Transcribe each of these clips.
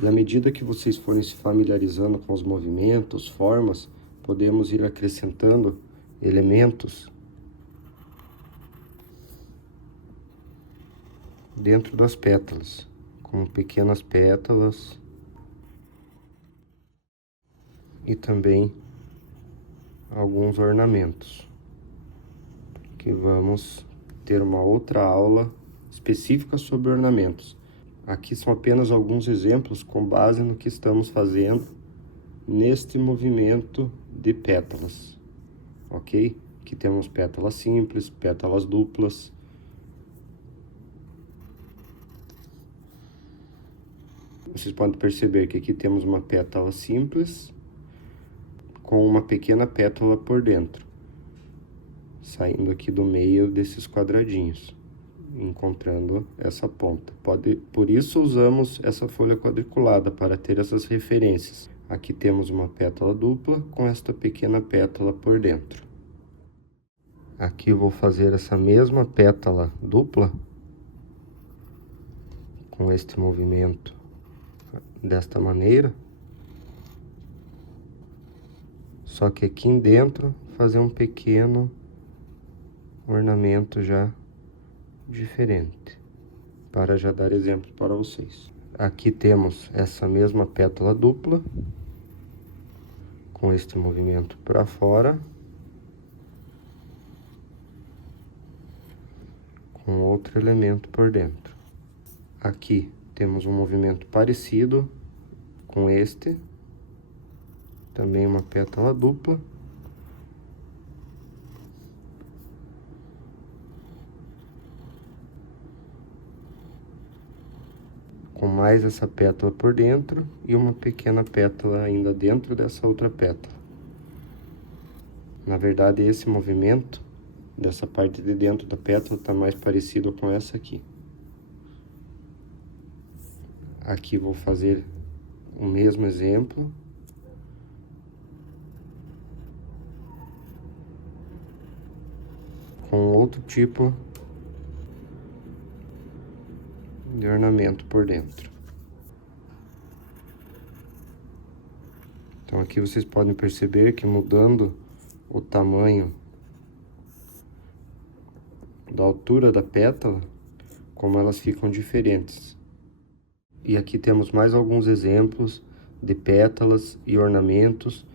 E à medida que vocês forem se familiarizando com os movimentos, formas, podemos ir acrescentando elementos dentro das pétalas, como pequenas pétalas e também alguns ornamentos, que vamos ter uma outra aula específica sobre ornamentos. Aqui são apenas alguns exemplos com base no que estamos fazendo neste movimento de pétalas, ok? Aqui temos pétalas simples, pétalas duplas. Vocês podem perceber que aqui temos uma pétala simples com uma pequena pétala por dentro, saindo aqui do meio desses quadradinhos, encontrando essa ponta. Por isso usamos essa folha quadriculada, para ter essas referências. Aqui temos uma pétala dupla com esta pequena pétala por dentro. Aqui eu vou fazer essa mesma pétala dupla com este movimento desta maneira, só que aqui dentro fazer um pequeno ornamento já diferente, para já dar exemplo para vocês. Aqui temos essa mesma pétala dupla com este movimento para fora, com outro elemento por dentro. Aqui temos um movimento parecido com este, também uma pétala dupla, com mais essa pétala por dentro e uma pequena pétala ainda dentro dessa outra pétala. Na verdade, esse movimento dessa parte de dentro da pétala está mais parecido com essa aqui. Aqui vou fazer o mesmo exemplo. Com outro tipo de ornamento por dentro. Então aqui vocês podem perceber que mudando o tamanho da altura da pétala, como elas ficam diferentes. E aqui temos mais alguns exemplos de pétalas e ornamentos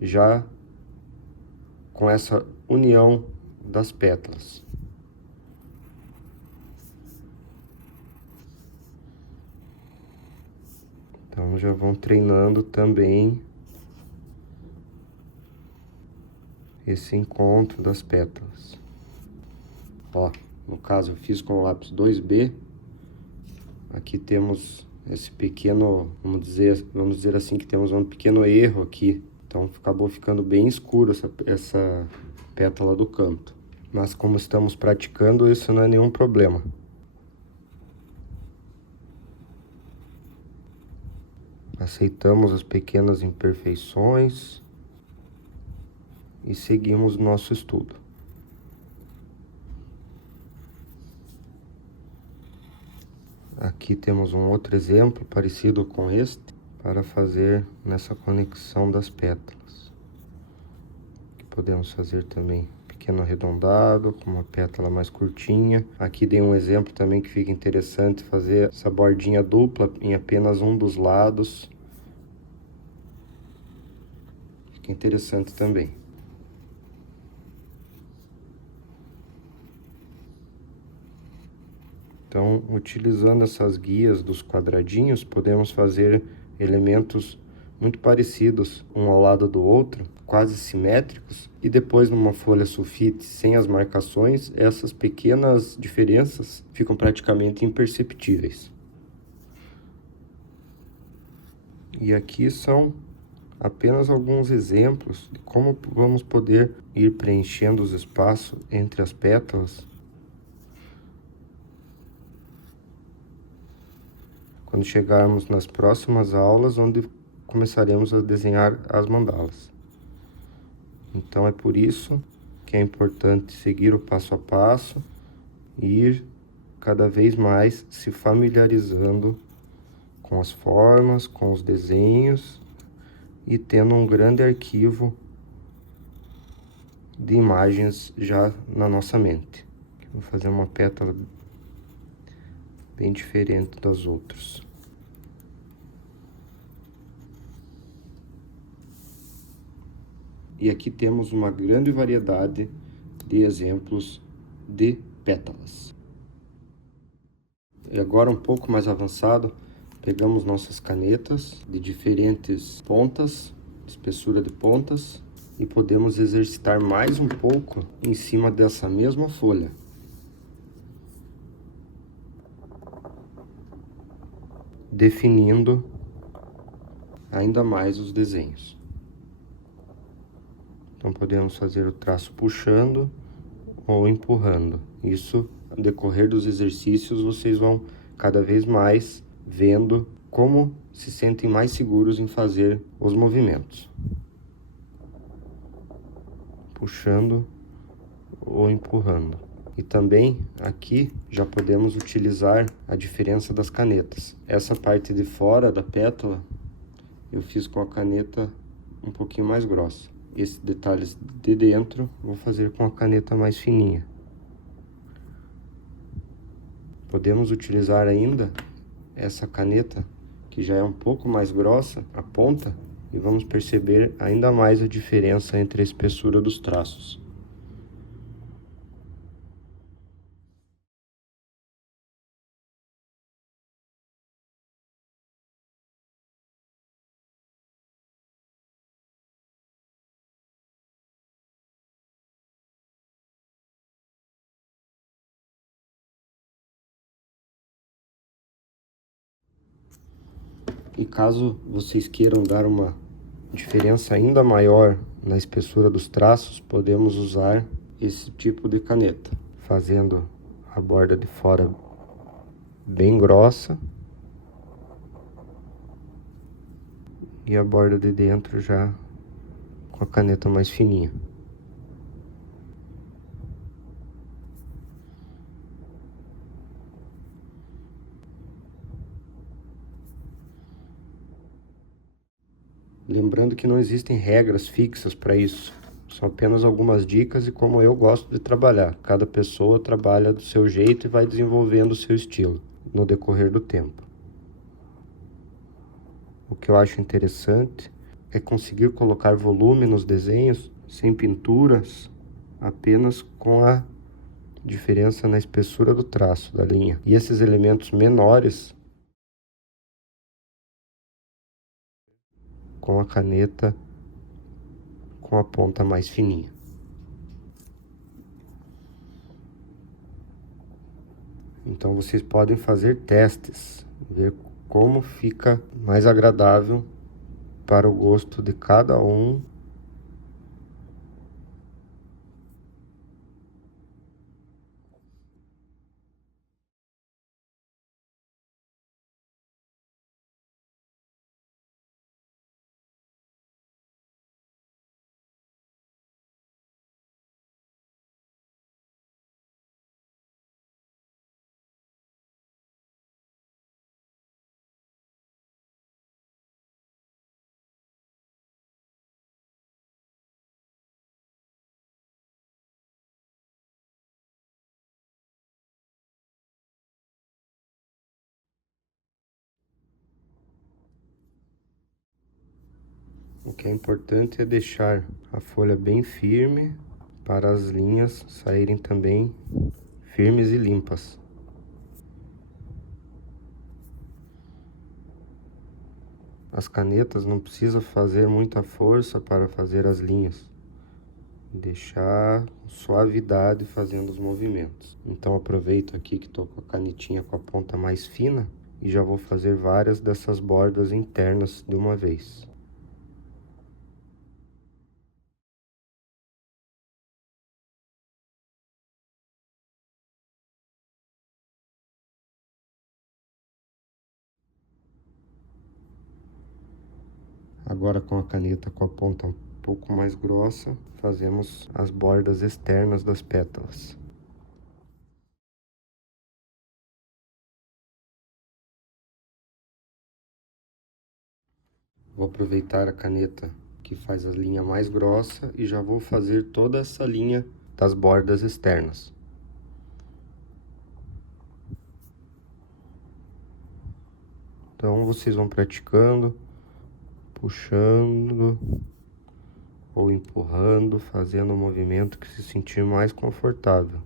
já com essa união das pétalas. Então já vão treinando também esse encontro das pétalas. Ó, no caso eu fiz com o lápis 2B. Aqui temos esse pequeno, vamos dizer assim, que temos um pequeno erro aqui. Então acabou ficando bem escuro essa pétala do canto. Mas como estamos praticando, isso não é nenhum problema. Aceitamos as pequenas imperfeições e seguimos nosso estudo. Aqui temos um outro exemplo parecido com este, para fazer nessa conexão das pétalas. Aqui podemos fazer também pequeno arredondado, com uma pétala mais curtinha. Aqui dei um exemplo também que fica interessante, fazer essa bordinha dupla em apenas um dos lados. Fica interessante também. Então, utilizando essas guias dos quadradinhos, podemos fazer elementos muito parecidos um ao lado do outro, quase simétricos, e depois numa folha sulfite sem as marcações, essas pequenas diferenças ficam praticamente imperceptíveis. E aqui são apenas alguns exemplos de como vamos poder ir preenchendo os espaços entre as pétalas quando chegarmos nas próximas aulas, onde começaremos a desenhar as mandalas. Então é por isso que é importante seguir o passo a passo e ir cada vez mais se familiarizando com as formas, com os desenhos e tendo um grande arquivo de imagens já na nossa mente. Vou fazer uma pétala bem diferente das outras. E aqui temos uma grande variedade de exemplos de pétalas. E agora, um pouco mais avançado, pegamos nossas canetas de diferentes pontas, espessura de pontas, e podemos exercitar mais um pouco em cima dessa mesma folha. Definindo ainda mais os desenhos. Então podemos fazer o traço puxando ou empurrando. Isso, no decorrer dos exercícios, vocês vão cada vez mais vendo como se sentem mais seguros em fazer os movimentos. Puxando ou empurrando. E também aqui já podemos utilizar a diferença das canetas. Essa parte de fora da pétala eu fiz com a caneta um pouquinho mais grossa. Esses detalhes de dentro vou fazer com a caneta mais fininha. Podemos utilizar ainda essa caneta que já é um pouco mais grossa, a ponta, e vamos perceber ainda mais a diferença entre a espessura dos traços. E caso vocês queiram dar uma diferença ainda maior na espessura dos traços, podemos usar esse tipo de caneta, fazendo a borda de fora bem grossa e a borda de dentro já com a caneta mais fininha. Lembrando que não existem regras fixas para isso, são apenas algumas dicas e como eu gosto de trabalhar. Cada pessoa trabalha do seu jeito e vai desenvolvendo o seu estilo no decorrer do tempo. O que eu acho interessante é conseguir colocar volume nos desenhos sem pinturas, apenas com a diferença na espessura do traço da linha. E esses elementos menores com a caneta com a ponta mais fininha. Então vocês podem fazer testes, ver como fica mais agradável para o gosto de cada um. O que é importante é deixar a folha bem firme para as linhas saírem também firmes e limpas. As canetas não precisa fazer muita força para fazer as linhas. Deixar suavidade fazendo os movimentos. Então aproveito aqui que estou com a canetinha com a ponta mais fina e já vou fazer várias dessas bordas internas de uma vez. Agora com a caneta com a ponta um pouco mais grossa, fazemos as bordas externas das pétalas. Vou aproveitar a caneta que faz a linha mais grossa e já vou fazer toda essa linha das bordas externas. Então vocês vão praticando, puxando ou empurrando, fazendo o movimento que se sentir mais confortável.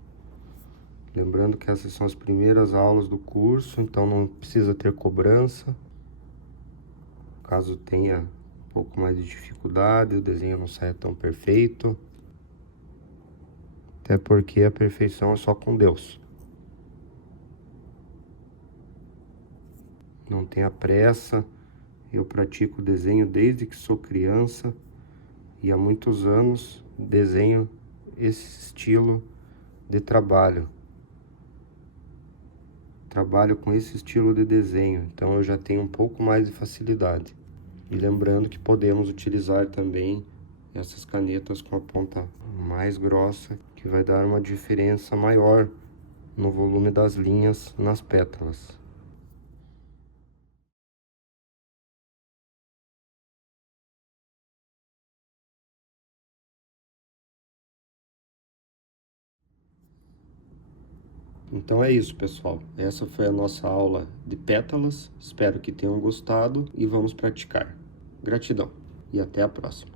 Lembrando que essas são as primeiras aulas do curso, então não precisa ter cobrança. Caso tenha um pouco mais de dificuldade, o desenho não saia tão perfeito. Até porque a perfeição é só com Deus. Não tenha pressa. Eu pratico desenho desde que sou criança e há muitos anos desenho esse estilo de trabalho. Trabalho com esse estilo de desenho, então eu já tenho um pouco mais de facilidade. E lembrando que podemos utilizar também essas canetas com a ponta mais grossa, que vai dar uma diferença maior no volume das linhas nas pétalas. Então é isso, pessoal. Essa foi a nossa aula de pétalas. Espero que tenham gostado e vamos praticar. Gratidão e até a próxima.